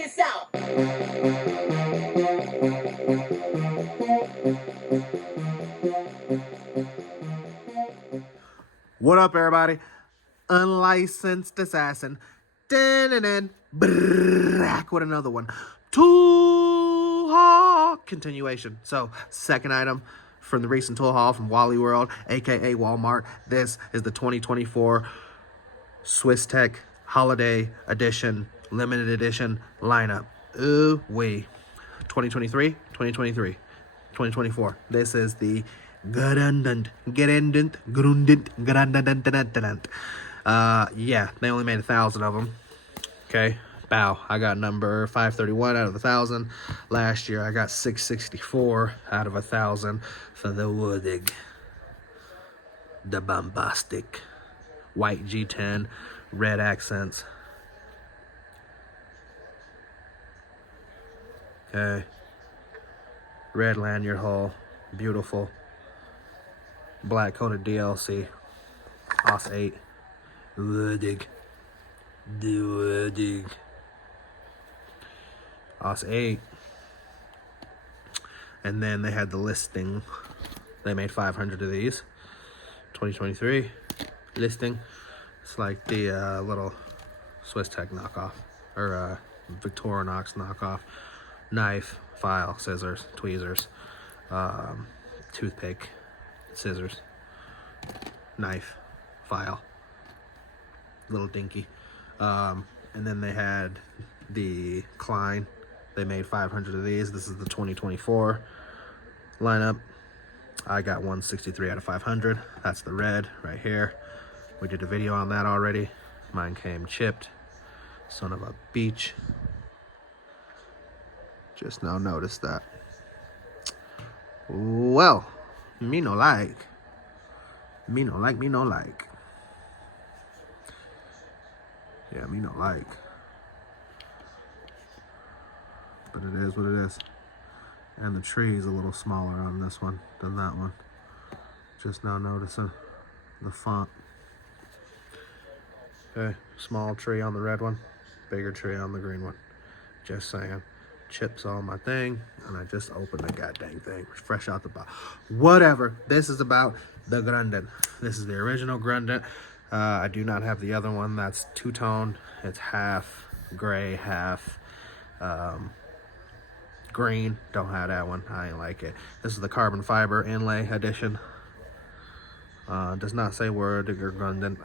this out. What up, everybody? Unlicensed assassin. Dun-dun-dun. Back with another one. Tool haul continuation. So, second item from the recent tool haul from Wally World, aka Walmart. This is the 2024 Swiss Tech Holiday Edition, Limited Edition lineup. Ooh wee. 2023, 2023, 2024. This is the Gerundet. Yeah, they only made 1,000 of them. Okay, bow. I got number 531 out of 1,000. Last year I got 664 out of 1,000 for the Woodig. The bombastic white G10, red accents. Okay, red lanyard hole, beautiful. Black coated DLC, OS 8, Woodig, the Woodig, OS 8. And then they had the listing. They made 500 of these. 2023 listing. It's like the little Swiss Tech knockoff, or Victorinox knockoff. Knife, file, scissors, tweezers, toothpick, scissors, knife, file, little dinky. And then they had the Klein. They made 500 of these. This is the 2024 lineup. I got 163 out of 500. That's the red right here. We did a video on that already. Mine came chipped. Son of a beach. Just now noticed that. Well, me no like. Me no like, me no like. Yeah, me no like. But it is what it is. And the tree is a little smaller on this one than that one. Just now noticing the font. Okay, small tree on the red one, bigger tree on the green one. Just saying. Chips on my thing, and I just opened the goddamn thing fresh out the box. Whatever. This is about the Gerundet. This is the original Gerundet. I do not have the other one. That's two-tone. It's half gray, half green. Don't have that one. I ain't like it. This is the carbon fiber inlay edition. Does not say word. The Gerundet.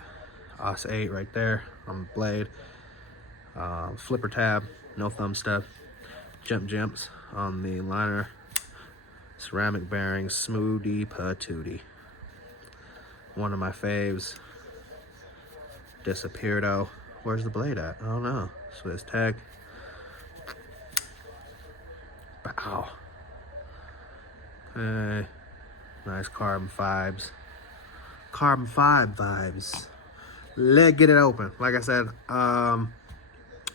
OS 8 right there on the blade. Flipper tab. No thumb step. Jumps on the liner. Ceramic bearings, smoothy patootie. One of my faves. Disappeared. Oh, where's the blade at? I don't know. Swiss Tech. Bow. Okay. Nice carbon fibes. Carbon fibe vibes. Let's get it open. Like I said,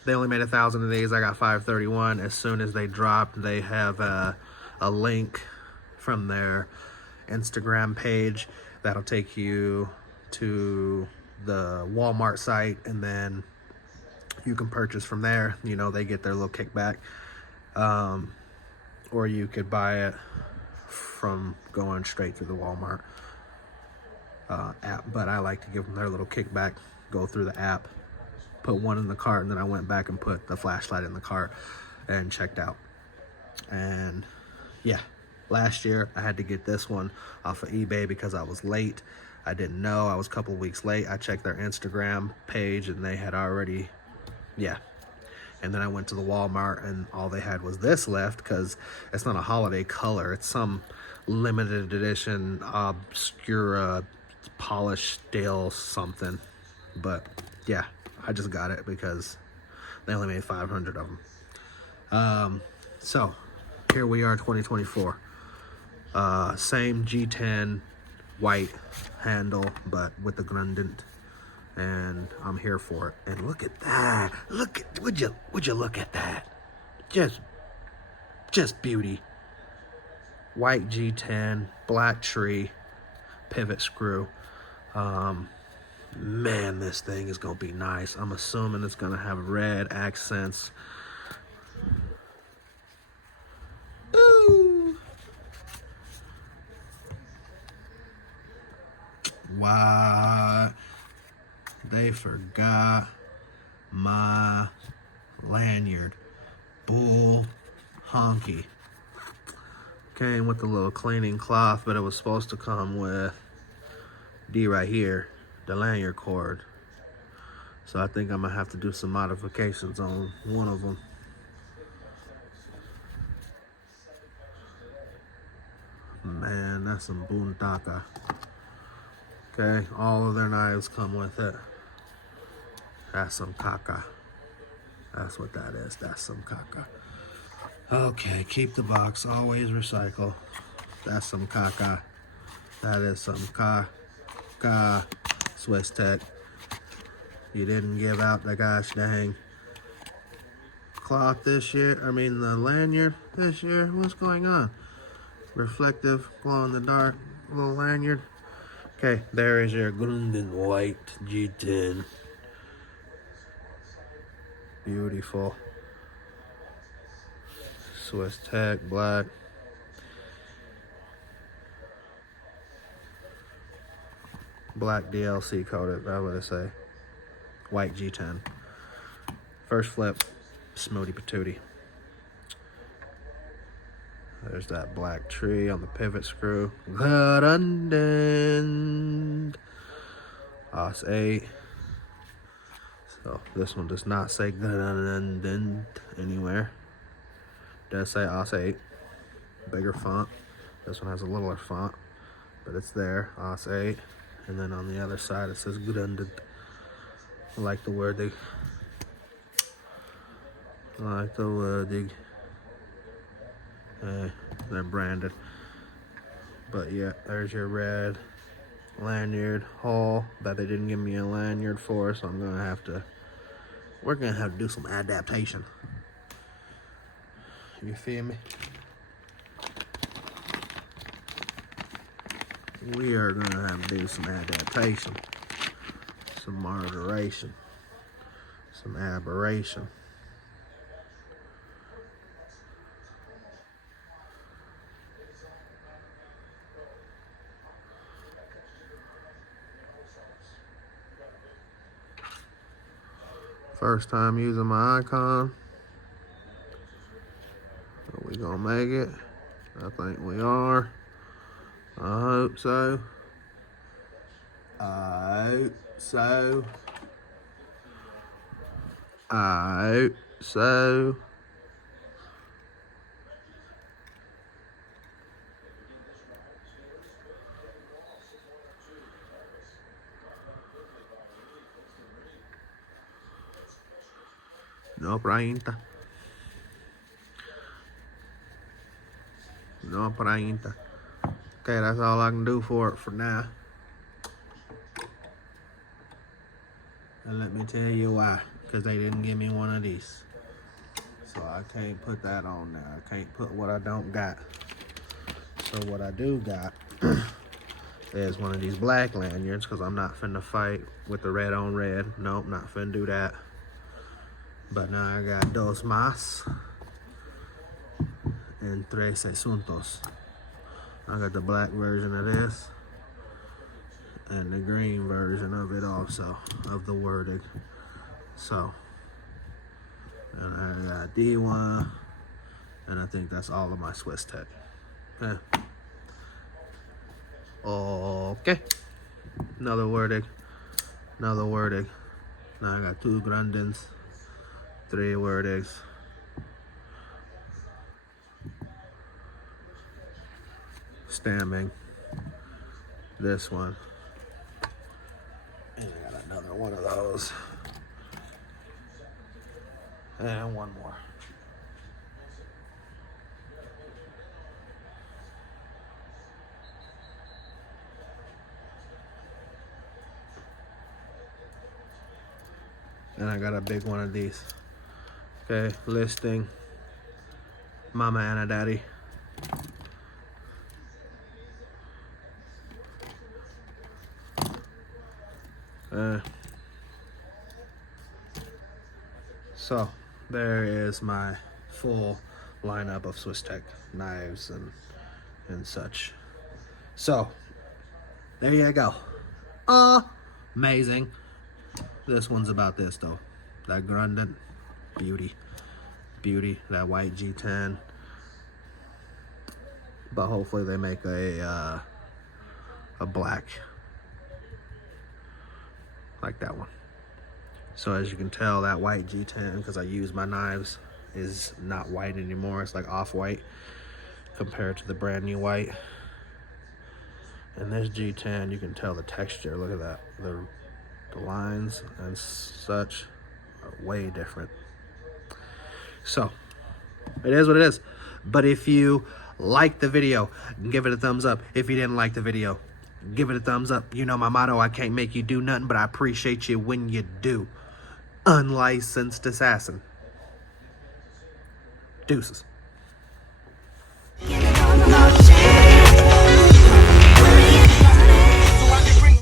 they only made 1,000 of these. I got 531. As soon as they dropped, they have a link from their Instagram page that'll take you to the Walmart site, and then you can purchase from there. You know, they get their little kickback. Or you could buy it from going straight through the Walmart app. But I like to give them their little kickback, go through the app, put one in the cart, and then I went back and put the flashlight in the cart and checked out. And yeah, last year I had to get this one off of eBay because I was late. I didn't know. I was a couple weeks late. I checked their Instagram page and they had already, yeah. And then I went to the Walmart and all they had was this left, because it's not a holiday color. It's some limited edition obscura polished steel something. But yeah, I just got it because they only made 500 of them. So here we are, 2024. Same G10 white handle, but with the Gerundet, and I'm here for it. And look at that! Look at, would you look at that? Just beauty. White G10, black tree, pivot screw. Man, this thing is gonna be nice. I'm assuming it's gonna have red accents, What? They forgot my lanyard. Bull honky. Came with the little cleaning cloth, but it was supposed to come with D right here, the lanyard cord. So I think I'm gonna have to do some modifications on one of them. Man, that's some buntaka. Okay, all of their knives come with it. That's some caca. That's what that is. That's some caca. Okay, keep the box. Always recycle. That's some caca. That is some caca. Swiss Tech. You didn't give out the gosh dang cloth this year. I mean the lanyard this year. What's going on? Reflective, glow in the dark little lanyard. Okay, there is your Gerundet white G10. Beautiful. Swiss Tech black. Black DLC coated, that's what I say. White G10. First flip, smoothie patootie. There's that black tree on the pivot screw. Gerundet. Os 8. So this one does not say Gerundet anywhere. It does say Os 8. Bigger font. This one has a littler font, but it's there. Os 8. And then on the other side it says Gerundet. I like the wording. I like the wording. They're branded. But yeah, there's your red lanyard haul that they didn't give me a lanyard for, so we're gonna have to do some adaptation. You feel me? We are gonna have to do some adaptation, some moderation, some aberration. First time using my icon. Are we gonna make it? I think we are. I hope so. I hope so. I hope so. No printa. No printa. Okay, that's all I can do for it for now. And let me tell you why. Because they didn't give me one of these. So I can't put that on there. I can't put what I don't got. So what I do got is one of these black lanyards, because I'm not finna fight with the red on red. Nope, not finna do that. But now I got dos más and tres asuntos. I got the black version of this and the green version of it also, of the wording. So, and I got D1, and I think that's all of my Swiss Tech. Yeah. Okay. Another wording. Now I got 2 Gerundets, 3 wordings. Stamming. This one. And I got another one of those. And one more. And I got a big one of these. Okay, listing. Mama and a daddy. So there is my full lineup of Swiss Tech knives and such. So there you go. amazing. This one's about this though. That Gerundet, beauty. Beauty, that white G10. But hopefully they make a black like that one. So as you can tell, that white G10, because I use my knives, is not white anymore. It's like off-white compared to the brand new white. And this G10, you can tell the texture. Look at that. The lines and such are way different. So it is what it is. But if you like the video, give it a thumbs up. If you didn't like the video, give it a thumbs up. You know my motto, I can't make you do nothing, but I appreciate you when you do. Unlicensed assassin. Deuces.